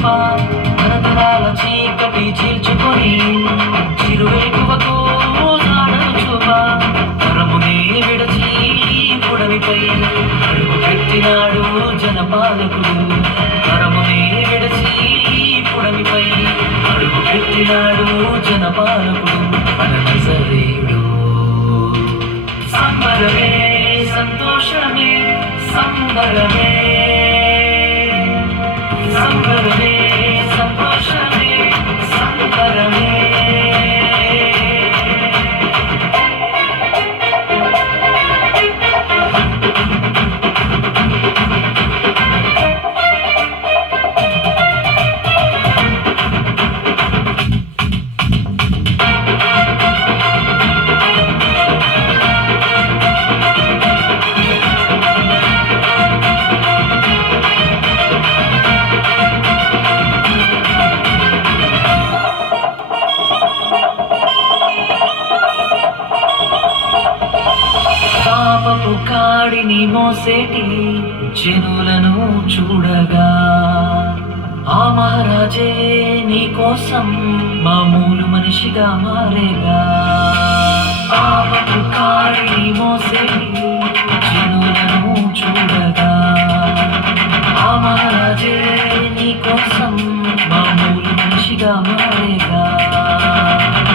చూప తరతరాల చీకటి చీల్చుకొని చిరువేకువకు నాడను చూప తరమునే విడచి పుడమిపై అడుగు పెట్టినాడు జనపాలకుడు. తరమునే విడచి పుడమిపై అడుగు పెట్టినాడు జనపాలకుడు మన నజరేయుడు. సంబరమే సంతోషమే సంబరమే సంబరమే సంతోషమే సంబరమే. పాపపు కాడిని మోసేటి జనులను చూడగా ఆ మహారాజే నీ కోసం మామూలు మనిషిగా మారేగా. పాపపు కాడిని మోసేటి జనులను చూడగా ఆ మహారాజే నీ కోసం మామూలు మనిషిగా మారేగా.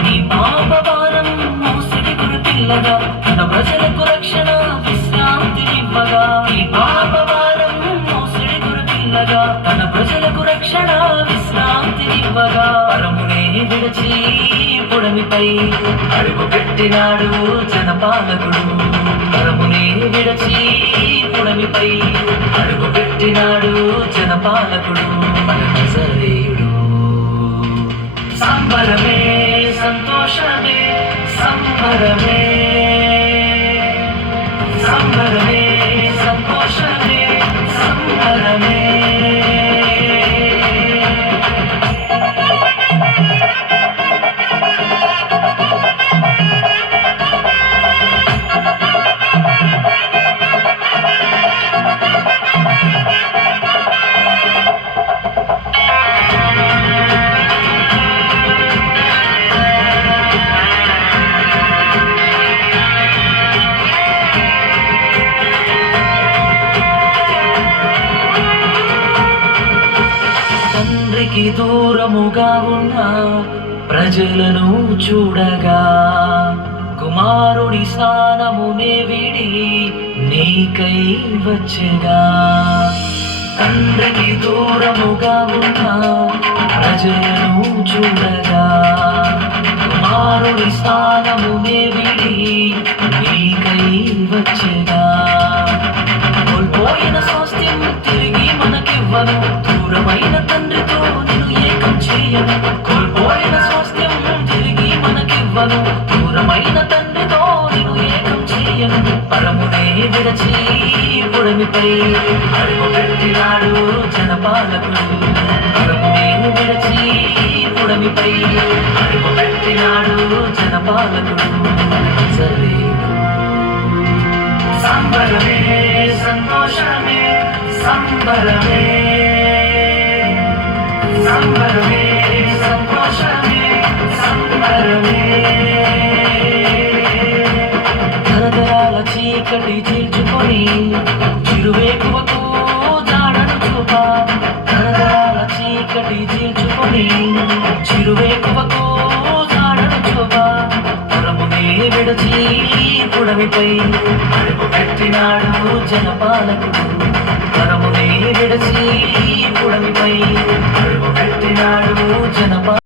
నీ పాప భారం మోసడి గురిపిల్లగా తన ప్రజలకు రక్షణ విశ్రాంతినివ్వగా. ఈ పాప భారం మోసడి గురిపిల్లగా తన ప్రజలకు రక్షణ విశ్రాంతినివ్వగా పరమునే విడచి పుడమిపై అడుగు పెట్టినాడు జనపాలకుడు. పరమునే విడచి పుడమిపై అడుగు పెట్టినాడు జనపాలకుడు మన నజరేయుడు. సంబరమే సంతోషమే సంబరమే సంబరమే సంతోషమే సంబరమే. తండ్రికి దూరముగా ఉన్న ప్రజలను చూడగా కుమారుడి స్థానమునే విడి నీకై వచ్చగా. తండ్రికి దూరముగా ఉన్న ప్రజలను చూడగా కుమారుడి స్థానమునే విడి నీకై వచ్చగా. కోల్పోయిన స్వాస్థ్యం తిరిగి మనకివ్వను, దూరమైన తండ్రితో నిన్ను ఏకం చేయను. కోల్పోయిన స్వాస్థ్యం తిరిగి మనకివ్వను, దూరమైన తండ్రితో నిన్ను ఏకం చేయను. పరమునే విడచి పుడమిపై అడుగు పెట్టినాడు జనపాలకుడు. పరమునే విడచి పుడమిపై అడుగు పెట్టినాడు జనపాలకుడు నజరేయుడు. సంబరమే సంతోషమే సంబరమే సంబరమే సంతోషమే సంబరమే. తరతరాల చీకటి చీల్చుకొని చిరువేకువకు జాడను చూప తరతరాల చీకటి చీల్చుకొని చిరువేకువకు జాడను చూప పరమునే విడచి పుడమిపై అడుగు పెట్టినాడు జనపాలకుడు. పరమునే విడచి పుడమిపై అడుగు పెట్టినాడు జనపాలకుడు.